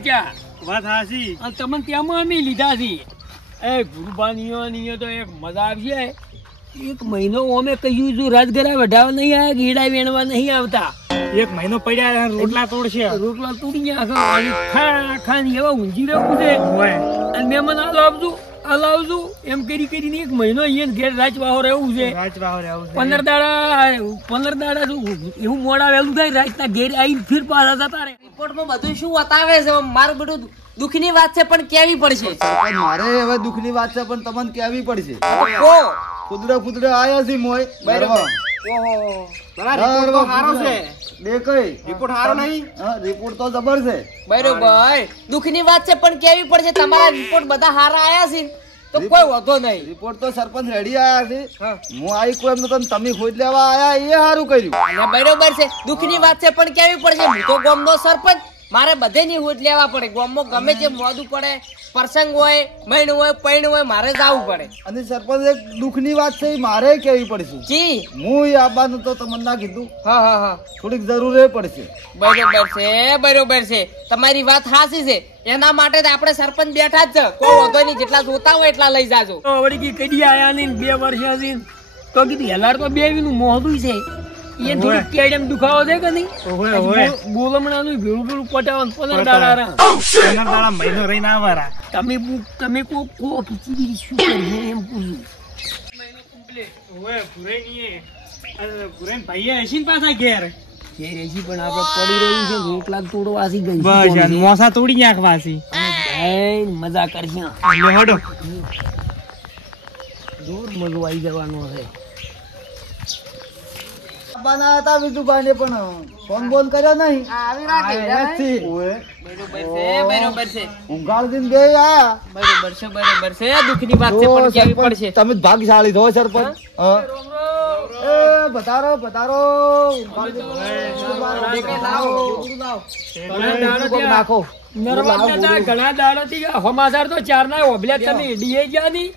હાચા વાત હાસી અને તમને ત્યાંમાં અમે લીધા છે એ ગુરુબાનીઓ તો એક મજા આવશે એક મહિનો અમે કહ્યું છું રાજગરા વઢાવા નહીં આવ્યા ગીડા વેણવા નહીં આવતા એક મહિનો પડ્યા રોટલા તોડશે રોટલા તૂટી ગયા ખાની એવા ઊંઝી રહેવું છે અને મહેમાન હલાવજો એમ કરીને એક મહિનો અહીંયા ઘેર રાજવાહો રહેવું છે 15 દાડા એવું મોડા વહેલું થાય રાતના ઘેર આવીને ફીર પાછા જતા રહે રિપોર્ટમાં બધું શું બતાવે છે મારું બધું દુઃખની વાત છે પણ કેવી પડશે મારે હવે દુઃખની વાત છે પણ તમને કેવી પડશે કુદરે આયા છે મોય બરાબર રિપોર્ટ સારો નહીં રિપોર્ટ તો જબર છે બરોબર દુઃખની વાત છે પણ કેવી પડશે તમારા રિપોર્ટ બધા સારા આયા છે તો કોઈ વાંધો નહીં રિપોર્ટ તો સરપંચ રેડી આયા છે હું આવી કોઈ એમ તો તમે ખોજ લેવા આયા એ સારું કર્યું બરોબર છે દુઃખની વાત છે પણ કેવી પડશે હું તો ગામનો સરપંચ મારે બધે ની ખોજ લેવા પડે ગામમાં ગમે તે મોડું પડે પ્રસંગ હોય મહિનો હોય પૈણ હોય મારે જવું પડે અને સરપંચ એક દુઃખની વાત છે મારે કેવી પડશે જી હું આવવાનું તો તમને ના કીધું હા થોડીક જરૂર પડશે બરોબર છે તમારી વાત સાચી છે એના માટે જ આપણે સરપંચ બેઠા જ છે કોઈ વાંધો નહીં જેટલા જોતા હોય એટલા લઈ જાજો વળી કદી આયા નહીં 2 વર્ષ તો કીધું હેલાર તો 2 નું મોહદું છે એ થોડું કેડમ દુખાવો છે કે નહીં બોલમણાનું ભેળું પટાવવાનું 15 દાડા મહિનો રહીને આવવારા તમે કો ખીચડી શું કરીએ એમ પૂછ્યું મહિનો કમ્પ્લીટ ઓય પુરેન ભાઈએ હસીન પાછા ઘેર એસી પણ આપણે પડી રહ્યું છે રોટલા તોડવાસી ગઈ બસ મોસા તોડી નાખવાસી મજા કરશે હડો જોર મજો આવી જવાનો છે બનાતા વિજુભાઈ ને પણ ફોન બોન કર્યો નહીં બરોબર છે ઊંઘાળ દિન બે આયા બરોબર છે દુઃખની વાત છે પણ કેવી પડશે તમે ભાગશાળી છો સરપંચ એ બતારો નાખો ઘણા દાડા થી સમાચાર તો 4 ના ઓબલ્યા તમે ડીએ ગયા ની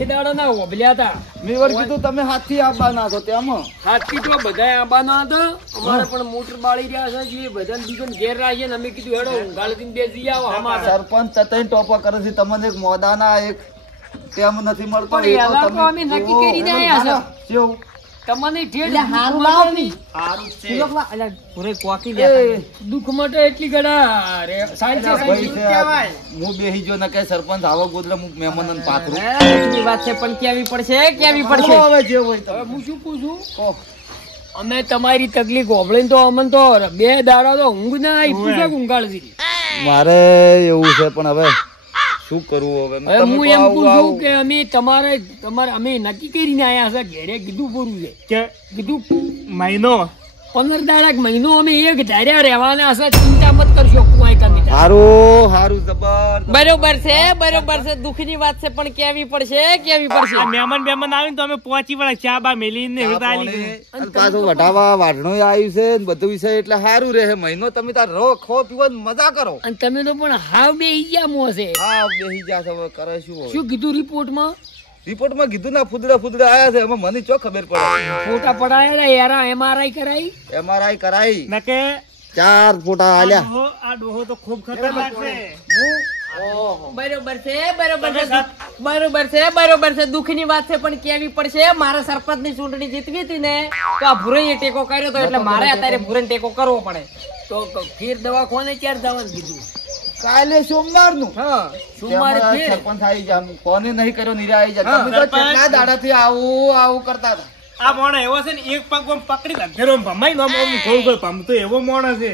એ દાડા ના ઓબલ્યા હતા મેં વાર કીધું તમે હાથથી આવવાના છો તેમાં હાથથી તો બધા આવવાના હતા અમારે પણ મોટર બાળી રહ્યા છે જે બધા બીજો ઘેર રાખીએ ને અમે કીધું હેડો ઊંઘાળી જઈ આવો અમારે સરપંચ તતઈ ટોપા કરે છે તમને એક મોદાના એક તેમ નથી મળતો અમે નક્કી કરી દયા છે તમને ઠેડ હારું લાવ ની હારું છે એટલે પૂરે કોકી લેતા દુખ માટે એટલી ગડા રે સાંજે કહેવાય હું બેહી જો ન કે સરપંચ આવો ગોદલે હું મહેમાનન પાથરું ની વાત છે પણ કેવી પડશે હવે જે હોય હવે હું શું પૂછું અમે તમારી તકલીફ ઓબળીને તો અમન તો 2 દાડા તો ઊંઘ ના આવી પૂછે ઊંઘાળતી મારે એવું છે પણ હવે શું કરવું હવે હું એમ પૂછું કે અમે તમારે અમે નક્કી કરીને આયા છે ઘેરે કીધું પૂરું છે કે કીધું મહિનો 15 દાડા મહિનો અમે એક ધાર્યા રહેવાના છે ચિંતા મત કરશો કોઈ કમી હારું જબર બરોબર છે દુઃખની વાત છે પણ કેવી પડશે મહેમાન આવીને તો અમે પહોંચી વળે ચા બા મેલીને પાછું વઢાવા વાઢણો આવ્યું છે બધું છે એટલે સારું રહે મહિનો તમે તાર રો ખો પીવો મજા કરો અને તમે તો પણ હાવ બેહી ગયા મોસે બેહી ગયા હવે કરે શું કીધું રિપોર્ટમાં કીધું ના ફુદડા આયા છે એમાં મને ચો ખબર પડે ફોટા પડાયા યાર એમઆરઆઈ કરાઈ ના કે 4 ફોટા આલ્યા આ ડોહો તો ખૂબ ખતરનાક છે બરોબર છે દુઃખની વાત છે પણ કેવી પડશે મારા સરપંચ ની ચૂંટણી જીતવી હતી ને તો આ ભુરાઈએ ટેકો કર્યો તો એટલે મારે અત્યારે ભુરાઈને ટેકો કરવો પડે તો ખીર દવા કોને ક્યારે જવાનું કીધું કાલે સોમવાર નું સોમવારે સરપંચ આવી જા કોને નહીં કર્યો નિરા આવી જા તમે તો કેટલા દાડાથી આવું કરતા હતા આ મોણો એવો છે ને એક પગ પકડી અંધેરો ભમાઈ નો ગોળ ગોળ ભમતો એવો મોણો છે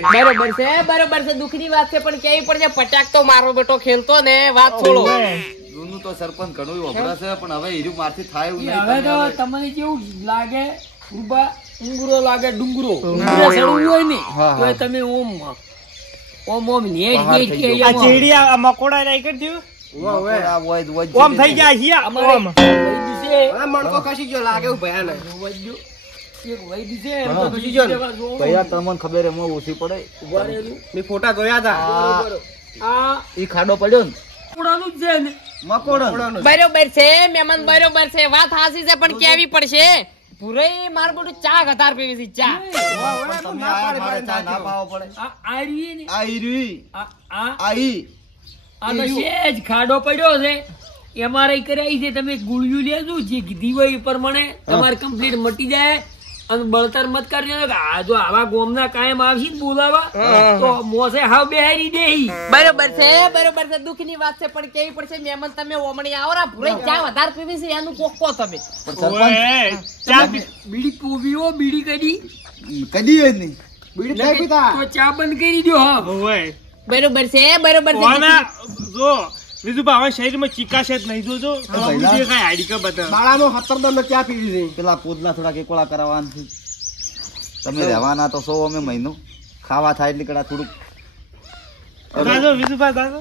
બરોબર છે દુઃખની વાત છે પણ કેવી પડશે પટાક તો મારો બેટો ખેલતો ને વાત છોડો જૂનું તો સરપંચ ઘણું વપરા છે પણ હવે હીરું મારથી થાય એવું નહીં હવે તો તમને કેવું લાગે ઊંગરો લાગે ડુંગરો સડવું હોય ને તો તમે ઓમ આ ચીડી આ મકોડા લઈ કરજો ઓમ થઈ ગયા છે ઓમ આ મણકો ખસી ગયો લાગે ભયાનક એક વૈદ છે એમ તો ખસી ગયો ભયા તમને ખબર એમાં ઓછી પડે મે ફોટા જોયા હતા આ ઈ ખાડો પડ્યો ને મકોડાનું જ છે ને મકોડાનું બરોબર છે મહેમાન બરોબર છે વાત હાસી છે પણ કેવી પડશે પૂરે માર બધું ચા ગધાર પીવી છે ચા. તમે આયા મારે ચા ના પાવો પડે. આ રહી ને આઈ રી આ આઈ આ તો સેજ ખાડો પડ્યો છે એમઆરઆઈ કરાવી છે તમે ગુળિયું લેજો જે કીધી હોય એ પ્રમાણે તમારે કમ્પ્લીટ મટી જાય અને બળતર મત કરજો કે આ જો આવા ગોમના કાયમ આવશે ને બોલાવા તો મોસે હાવ બેહારી દેહી. બરોબર છે દુઃખની વાત છે પણ કેવી પડશે મહેમાન તમે ઓમણી આવો રા પૂરે ચા વધારે પીવી છે એનું કોકો તમે. બીડી પીવો બીડી કદી કદી હોય નહીં બીડી નહીં પીતા તો ચા બંધ કરી દો. હા બરોબર છે જો વિજુભા હવે શરીરમાં ચીકાશ જ નહીં જોજો બીજી કઈ હાડીકા બતા બાળામાં 17 ચા પીવી છે. પેલા પોદલા થોડા કેકોળા કરાવવાના છે. તમે રહેવાના તો સો અમે મહિનો ખાવા થાય એટલે કડા થોડુંક દાદો વિજુભા દાદો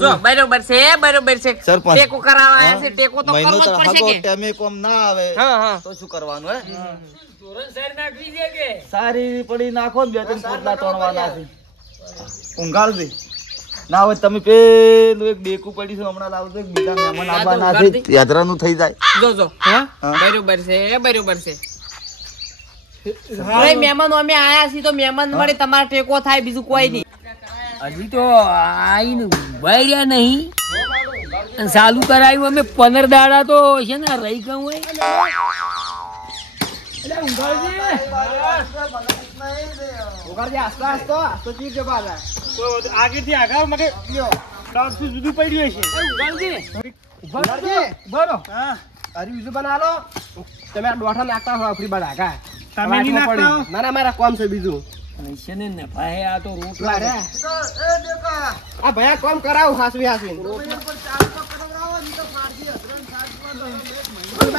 જો બરોબર છે સરપંચ. ટેકો કરાવવા આવ્યા છે ટેકો તો મહિનો કરવો જ તો પડશે હાગો કે ટેમે કોમ ના આવે હા તો શું કરવાનું હે ધોરણ સાર નાખવી છે કે સારી પડી નાખો ને બે ત્રણ પોદલા તોડવાના છે. ઊંઘાડ દે ના હોય તમે પેલું એક ડેકું પડી છે હમણાં લાવજો એક બીજા મહેમાન આવવાના છે યાત્રાનું થઈ જાય. જો બરોબર છે ભાઈ મહેમાનો અમે આયા છીએ તો મહેમાન વડે તમારે ટેકો થાય બીજું કોઈ નહીં. હજી તો આઈને ઉભા રહ્યા નહીં અને ચાલુ કરાયું અમે 15 દાડા તો છે ને રહી ગયું હોય. એટલે આગળથી આગળ માટે જુદું પડ્યું છે. તમે આ દોઠા નાખતા હો આપણી બાદ આગા તમે નહીં નાખતા હો? ના મારા કોમ છે બીજું છે ને ભાઈ આ તો રોટલા રે આ ભયા કોમ કરાવું હાસવી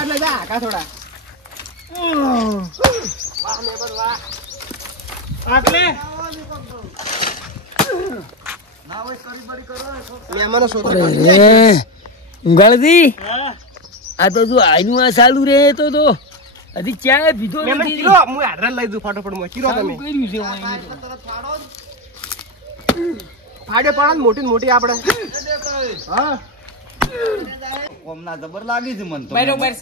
લઈ જા આખા થોડા આટલે મહેમાનો શોધો ઉંગાળજી હા આ તો જો આનું આ ચાલુ રહે તો હજી ચા પીધો મહેમાન નથી. ચીરો હું હાડરા લઈ દઉં ફટાફટ માં ચીરો ચાલુ તમે કર્યું છે વાંઈ તો. ફાડે પડે મોટી ને મોટી આપણે હા કોમના જબર લાગી છે મન તો. બરોબર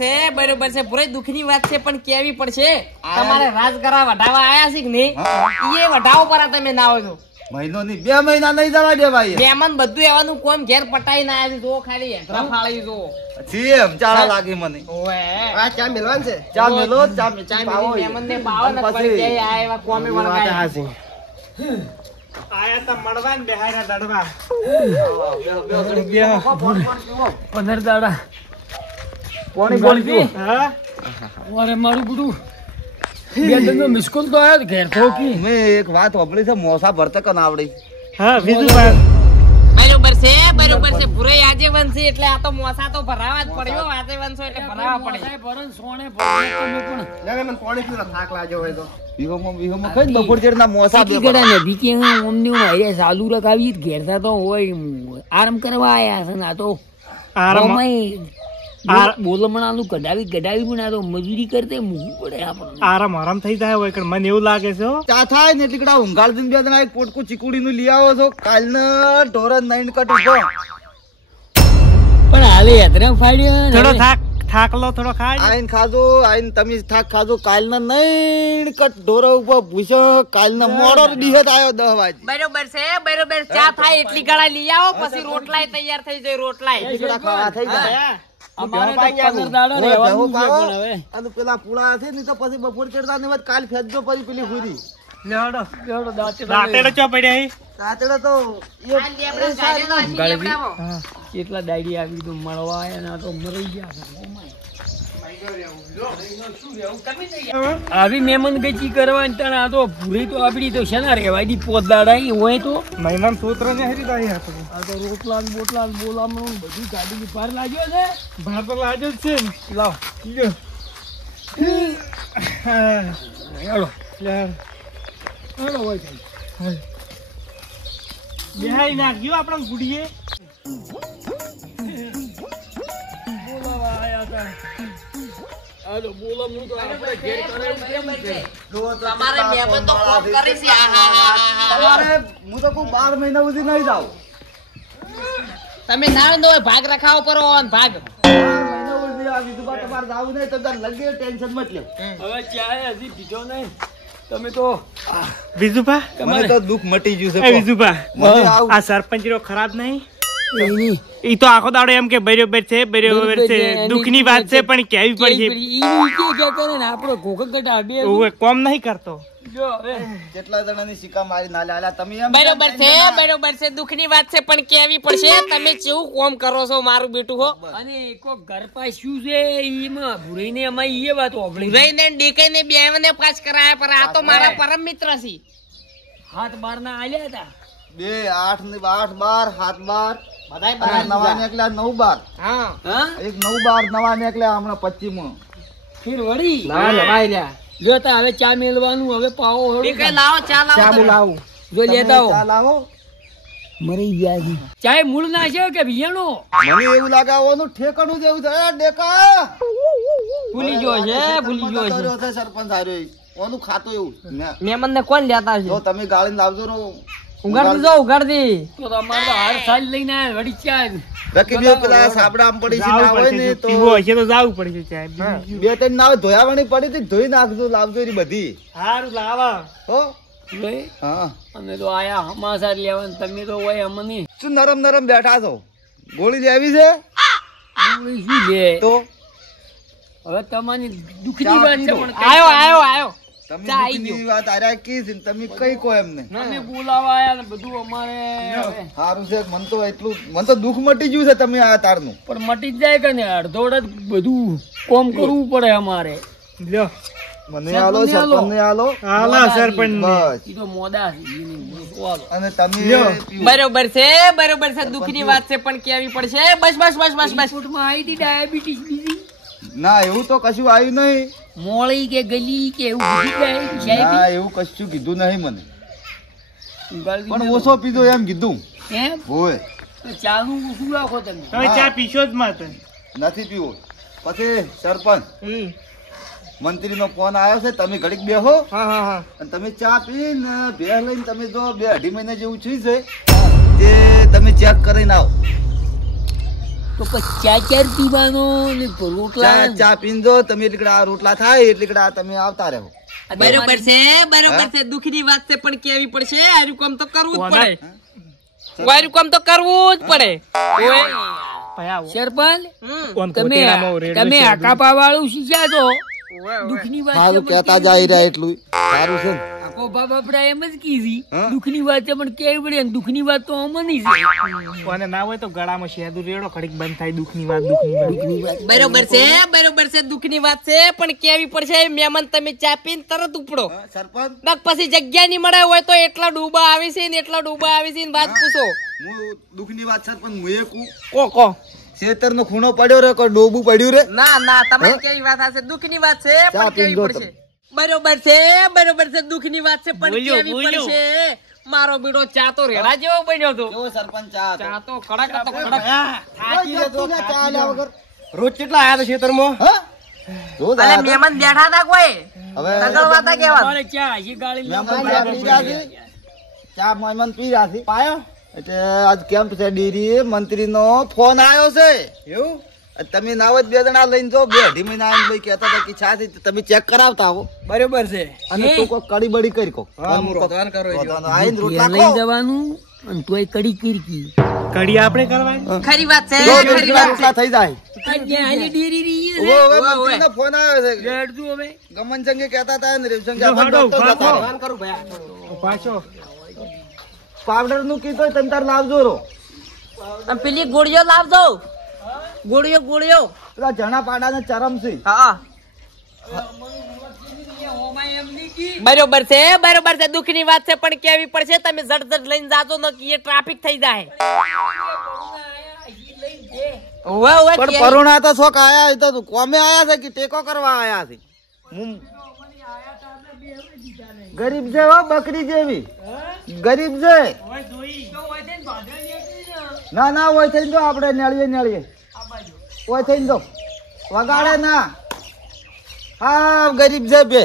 છે પૂરે દુઃખની વાત છે પણ કેવી પડશે તમારે રાજગરા વઢાવા આયા છે કે નહીં એ વઢાવો પર તમે ના આવો છો મહિનો ની 2 મહિના નહીં જવા દેવાય મહેમાન બધું એવાનું કોમ ઘેર પટાઈ ના આવ્યા છે જો ખાલી હેઠળ ફાળી જો છી એમ ચાળા લાગી મને. ઓએ આ ચા મેલવાન છે ચા મેલો ચા ચા પાવો મેલી મહેમાન ને પાવો ને પછી પછી કે આ એવા કોમે વળગાય આયા તા મળવા ને બેહારા દડવા 15 દાડા કોણી બોલતી હા અરે મારું બધું બે દંડો મિસ્કોલ તો આવ્યો ઘેર થોકી. મેં એક વાત સાંભળી છે મોસા ભરતે કન આવડી. હા વિજુભા બરોબર છે પૂરે આજે વંશી એટલે આ તો મોસા તો ભરાવા જ પડ્યો આજે વંશો એટલે ભરાવા પડે મોસાએ ભરણ સોણે ભરણ તમે પણ ના મને પાણી પીવા થાક લાગ્યો હોય તો વિહોમાં કઈ બપોર જેડના મોસા સાચી ગડા નથી કે હું ઓમની હું આયા ચાલુ રખાવી ઘેરતા તો હોય આરામ કરવા આયા છે ને આ તો બોલમણાનું કઢાવી પણ આ તો મજૂરી કરતે મૂકવું પડે આપણને. આરામ થઈ જાય હોય મને એવું લાગે છે હો. ચા થાય ને એટલે કડા ઊંઘાડ દઈને બે જણા એક પોટકું ચીકુડી નું લઈ આવો છો કાલના ઢોરણ નાઈન કટ ઉભો પણ હાલે યાત્રા ફાડ્યો ને થોડો હવે. થાકલો થોડો ખાય આઈન ખાધો આઈન તમે થાક ખાધો કાલના નાઈન કટ ઢોરા ઉપર ભૂસો કાલના મોડો દિવસ આવ્યો 10 વાગે બરોબર ચા થાય એટલી ગળા લઈ આવો પછી રોટલાય તૈયાર થઈ જાય રોટલાય કડા ખાવા થઈ જાય. અમારે તો 15 દાડા રહેવાનું છે પણ હવે. અને પેલા પુળા છે ને તો પછી બપોર ચડતા ને વાત કાલ ફેંચજો પછી પેલી હુરી લેવડો લેવડો દાંતે તો દાંતેડો ચો પડ્યા હી રાતડે તો કેટલા ડાયરી આવી તો મળવા આયા ને આ તો મરી ગયા છે. આવી મહેમાન ગચી કરવાની તને આ તો પૂરી તો આપડી તો શેના રહેવાય દી પોદાડા હોય તો મહિના સૂત્ર ને હરી દાઈ હતો આ તો રોટલા ને બોટલા ને બોલામણું બધું ગાડી બહાર લાગ્યો છે. ભાર તો લાજો જ છે ને. લાવ લ્યો. હેડો લે. હેડો હોય છે. બેહાઈ નાખ્યો આપણા ગુડીએ બોલાવા આયા હતા. આ તો બોલામણું તો આપણે ઘેર કરાવ્યું છે. તમારે મહેમાન તો કોમ કરે છે તમારે હું તો કોઈ 12 મહિના સુધી નહીં જાઉં. તમે ના હોય ભાગ રખાવો પર ભાગ 12 મહિના સુધી તમે આ વિધવા તમારે જાવું નહીં તો લગે ટેન્શન મત લ્યો. હવે ચાય હજી પીધો નહીં તમે તો વિજુભા મને તો દુઃખ મટી ગયું છે. એ વિજુભા મને આવું આ સરપંચ રો ખરાબ નહીં ઈ તો આખો દાડો એમ કે બરોબર છે દુઃખની વાત છે પણ કેવી પડશે આપડો ઘોઘટા બે કોમ નહીં કરતો જો હવે કેટલા જણાની સિક્કા મારી ના લાલા તમે એમ બરોબર છે દુઃખની વાત છે પણ કેવી પડશે તમે કેવું કોમ કરો છો મારું બેટું હો અને એકો ઘર પાસ્યું છે ઈમાં ભૂરીને અમાય એ વાત ઓબળી રહીને ડીકઈને બેવને પાસ કરાયા પર આ તો મારા પરમ મિત્ર છે હાથ બાર ના આલ્યા હતા 2 8 ને 8 12 7 12 બધાય નવા નીકળ્યા 9 12 હા હા એક 9 12 નવા નીકળ્યા હમણાં 25 માં ફીર વળી ના લવાઈ લ્યા જો તા હવે ચા મેલવાનું હવે પાવો હળું ડીકે લાવો ચા લાવો ચા બોલાવું જો લેતા આવો ચાલ આવો. મરી ગયા છે ચાય મૂળ ના છે કે વિયાણો મને એવું લાગે ઓનું ઠેકાણું જેવું છે. એ ડેકા ભૂલી ગયો છે ભૂલી ગયો છે છે સરપંચ હાર્યો ઓનું ખાતું એવું ને. મેમન ને કોણ લેતા જો તમે ગાળીને લાવજો રો ઉગાડી દો ઉગાડી તો તમારે તો હાર સાલ લઈને આયા વળી ચા રકીબીઓ પેલા સાબડા આમ પડી છે ના હોય ને તો પીવો હશે તો જાવું પડશે ચાય 2-3 નાવે ધોયાવાણી પડી હતી ધોઈ નાખજો લાવજો એની બધી સારું લાવા હો. લઈ હા અમે તો આયા હમાસાર લેવાનું તમે તો હોય અમને શું નરમ નરમ બેઠા છો ગોળી લેવી છે બોલી શું લે તો હવે તમારી દુઃખની વાત છે પણ આયો તમે ચા આઈ દુઃખની વાત આર્યા કી છે ને તમે કઈ કો એમને અમે બોલાવા આયા ને બધું અમારે હવે. સારું છે મન તો એટલું મન તો દુઃખ મટી ગયું છે તમે આ તારનું પણ મટી જ જાય કે ને અડધોડ જ બધું કોમ કરવું પડે અમારે લ્યો મને આલો સરપંચને આલો હાલા સરપંચ બસ ઈ તો મોડા છે ઈ નહીં. બોલો. અને તમે પીવો. બરોબર છે દુઃખની વાત છે પણ કેવી પડશે બસ રિપોર્ટમાં આવી હતી ડાયાબિટીસ બીજી ના એવું તો કશું આવ્યું નહીં. મોળી કે ગલી કે એવું બધું જાય ના એવું કશું કીધું નહીં મને ઉગાડી પણ ઓછો પીધો એમ કીધું એમ હોય તો ચાનું શું રાખો તમે તમે ચા પીશો જ મત નથી પીવો. પછી સરપંચ મંત્રીનો ફોન આવ્યો છે તમે ઘડીક બેહો અને તમે ચા પીને ભેળ લઈને તમે જો 2-2.5 મહિના જેવું થઈ છે તે તમે ચેક કરીને આવો. તો પછી ચાર પીવાનો ને રોટલા ચા પીને જો તમે એટલી આ રોટલા થાય એટલી તમે આવતા રહો. બરોબર છે દુઃખની વાત છે પણ કેવી પડશે આરું કામ તો કરવું જ પડે આરું કામ તો કરવું જ પડે સરપંચ તમે આકાપા વાળું શીખ્યા છો દુઃખની વાત સારું કહેતા જાય રહ્યા એટલું સારું છે ને. આખો બાપડા એમ જ કીધી દુઃખની વાત છે પણ કેવી પડે ને દુઃખની વાત તો અમની છે કોને ના હોય તો ગળામાં શેદું રેડો ઘડીક બંધ થાય દુઃખની વાત બરોબર છે દુઃખની વાત છે પણ કેવી પડશે મહેમાન તમે ચા પીને તરત ઉપડો સરપંચ બાક પછી જગ્યા નહીં મળે હોય તો એટલા ડૂબા આવી છે ને એટલા ડૂબા આવી છે ને વાત પૂછો હું દુઃખની વાત સરપંચ હું એક કો શેતર નો ખૂણો પડ્યો રે કોઈ ડોબું પડ્યું રે ના તમારી કેવી વાત હશે દુઃખની વાત છે પણ કેવી પડશે બરોબર છે દુઃખની વાત છે પણ કેવી પડશે મારો બીડો ચા તો રેડા જેવો બન્યો તો કેવો સરપંચ ચા તો કડક હતો કડક ચા આલ્યા વગર રોજ કેટલા આયા હતા ખેતરમાં રોજ અલે મહેમાન બેઠા હતા કોઈ હવે તગડવાતા કેવા અમારે ચા હજી ગાળી મહેમાન ચા પી રહ્યા છે. ચા મહેમાન પી રહ્યા છે. પાયો એટલે આજ કેમ્પ છે ડેરી મંત્રીનો ફોન આવ્યો છે એવું તમે ના હોય 2 જણા લઈને જો 2-2.5 મહિના આવીને ભાઈ કહેતા હતા કે ચા છે તમે ચેક કરાવતા આવો બરોબર છે અને તું કોઈ કડી બડી કરી કો આઈને રોટલા લઈ ખાઓ. જવાનું અને તોય કડી કીરકી કડી આપણે કરવાની ખરી વાત છે જો ખરી રોટલા વાત રોટલા થઈ જાય. હાલી ડેરી રહી છે ઓવે, ઓવે, મંત્રીનો ફોન આવ્યો છે રેડતું હવે ગમન સંગે કહેતા હતા ને રેવશંકે જો આપણે હાડો, ડોક્ટર ઉભા હતા. થો. કરું ભાઈ પાછો પાવડર નું કીધું તમે તાર લાવજો રો અને પેલી ગોળીઓ લાવજો ગોળીઓ પેલા જણા પાડા ને ચરમ છે હા બરોબર છે દુઃખની વાત છે પણ કેવી પડશે તમે જડ લઈને જાજો ન કે ટ્રાફિક થઈ જાય પણ પરુણા તો શોક આયા એ તો કોમે આયા છે કે ટેકો કરવા આયા છે ગરીબ છે હો બકરી જેવી ગરીબ છે ના હોય થઈને જો આપણે નેળીએ હોય થઈને જો વગાડે ના હા ગરીબ છે બે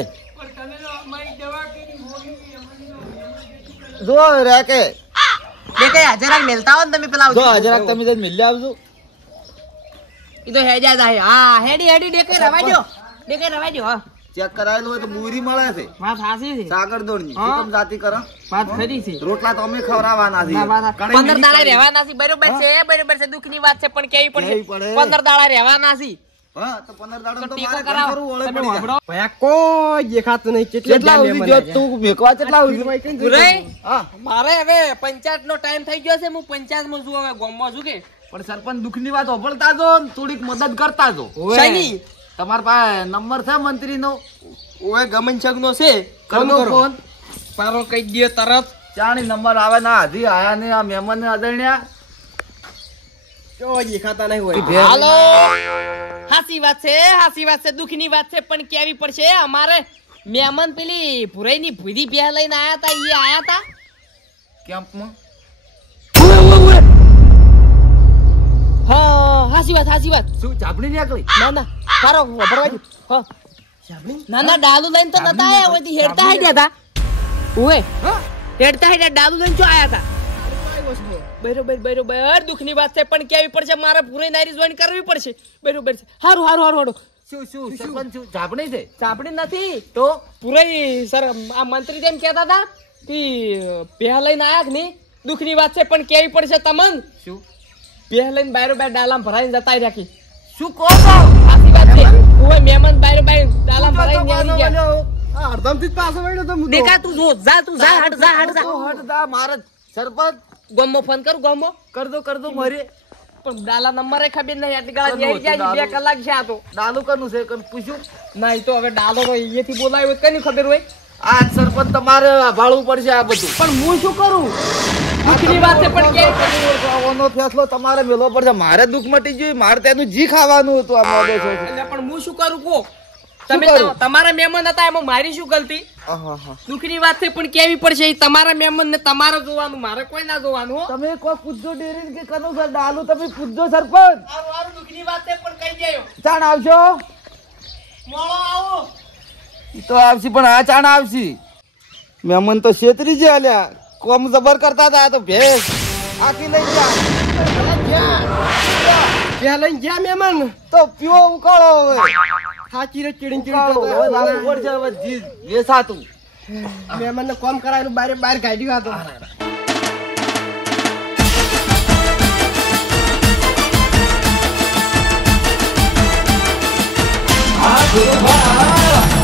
જો રાકે બે કઈ હાજરાક મેલતા હો ને તમે પેલા જો જરાક તમે જઈને મિલી આવજો ઈ તો હેજા જાય હા હેડી ડેકે રવાજો હા ચેક કરાયેલું હોય તો બુરી મળે છે વાત સાચી છે સાગરદોડની હા. કેમ જાતિ કરો વાત ખરી છે રોટલા તો અમે ખવડાવવાના છે ના, વાત કણાઈ 15 દાડા નહીં રહેવાના છે બરોબર છે દુઃખની વાત છે પણ કેવી પડશે કેવી પડે? 15 દાડા રહેવાના છે હા તો 15 દાડા તો તો ટેકો મારે કરાવો. ઘર ઓળે તમે પડી જાય. વાપરો. ભયા કોઈ દેખાતું નહીં કેટલા સુધી જો તું મેકવા કેટલા સુધી પુરાઈ? હા મારે હવે પંચાયત નો ટાઈમ થઈ ગયો છે હું પંચાયત માં છું હવે ગામમાં છું કે પણ સરપંચ દુઃખની વાત હોભળતા જો ને થોડીક મદદ કરતા જો શેની? તમાર પાસે નંબર છે મંત્રીનો ઓએ ગમન છગનો છે કરનો ફોન પારો કહી દે તરત ચાણી નંબર આવે ના હજી આયા ને આ મહેમાન ને અદણ્યા કોઈ દેખાતા નહીં હોય હાલો હાસી વાત છે દુઃખની વાત છે પણ કેવી પડશે અમારે મહેમાન પેલી ભુરાઈ ની ભૂરી બે લઈને આયા તા ઈ આયા તા કેમ્પમાં હા હાસી વાત શું ચાપડી નીકળી ના તારો ભરવા દે હા ના ડાલુ લઈને તો નતા આયા હોય તી હેડતા હેડ્યા તા ઓએ હેડતા હેડ્યા ડાલુ લઈને જો આયા તા બરોબર દુઃખની વાત છે પણ કેવી પડશે મારે પૂરી નારી જોઈન કરવી પડશે બરોબર છે હારું શું સરપંચ શું ચાપડી છે ચાપડી નથી તો પૂરી સર આ મંત્રી જેમ કહેતા હતા કે પેહ લઈને આયા કે નહીં દુઃખની વાત છે પણ કેવી પડશે તમન શું પેહ લઈને બાયરો બાય ડાલામ ભરાઈને જતાઈ રાખી શું કહો છો સાચી વાત છે ઓય મહેમાન બાયરો બાય ડાલામ ભરાઈને આવી ગયા અડધમથી જ પાછો વળ્યો તો દેખા તું જો જા હટ જા મારે સરપંચ ગોમો ફોન કરું ગોમો કર દો મારે પણ ડાલા નંબર ખબર નહીં એટલી ગાળા જઈ જાય 2 કલાક છે આ તો ડાલુ કરનું છે કન પૂછ્યું નહીં તો હવે ડાલો અહીંયાથી બોલાયો હોય કઈ ખબર હોય આ સરપંચ તમારે ભાળવું પડશે આ બધું પણ હું શું કરું દુઃખની વાત છે પણ કે આવવાનો ફેસલો તમારે મેળવો પડશે મારે દુઃખ મટી ગયું મારે તેનું જી ખાવાનું હતું આ મોડો છે એટલે પણ હું શું કરું કો તમે કરું? તમારા મહેમાન હતા એમાં મારી શું ગલતી દુઃખની વાત છે પણ કેવી પડશે ઈ તમારા મહેમાન ને તમારે જોવાનું મારે કોઈ ના જોવાનું હો તમે કોઈ પૂછજો ડેરી કે કનું સર ડાલુ તમે પૂછજો સરપંચ હારું દુઃખની વાત છે પણ કહી દેયો ચાણ આવશો મોળો આવો ઈ તો આવશે પણ આ ચાણ આવશે મહેમાન તો છેતરી જ આલ્યા કોમ જબર કરતા હતા આ તો ભેસ આખી લઈ ગયા ત્યાં લઈને ગયા મહેમાન તો પીવો ઉકાળો હવે સાચી રે ચીડીને ઉકાળો હવે લાગુ પડશે હવે જી વેસાતું મહેમાન ને કોમ કરાયેલું બહાર કાઢ્યું હતો આ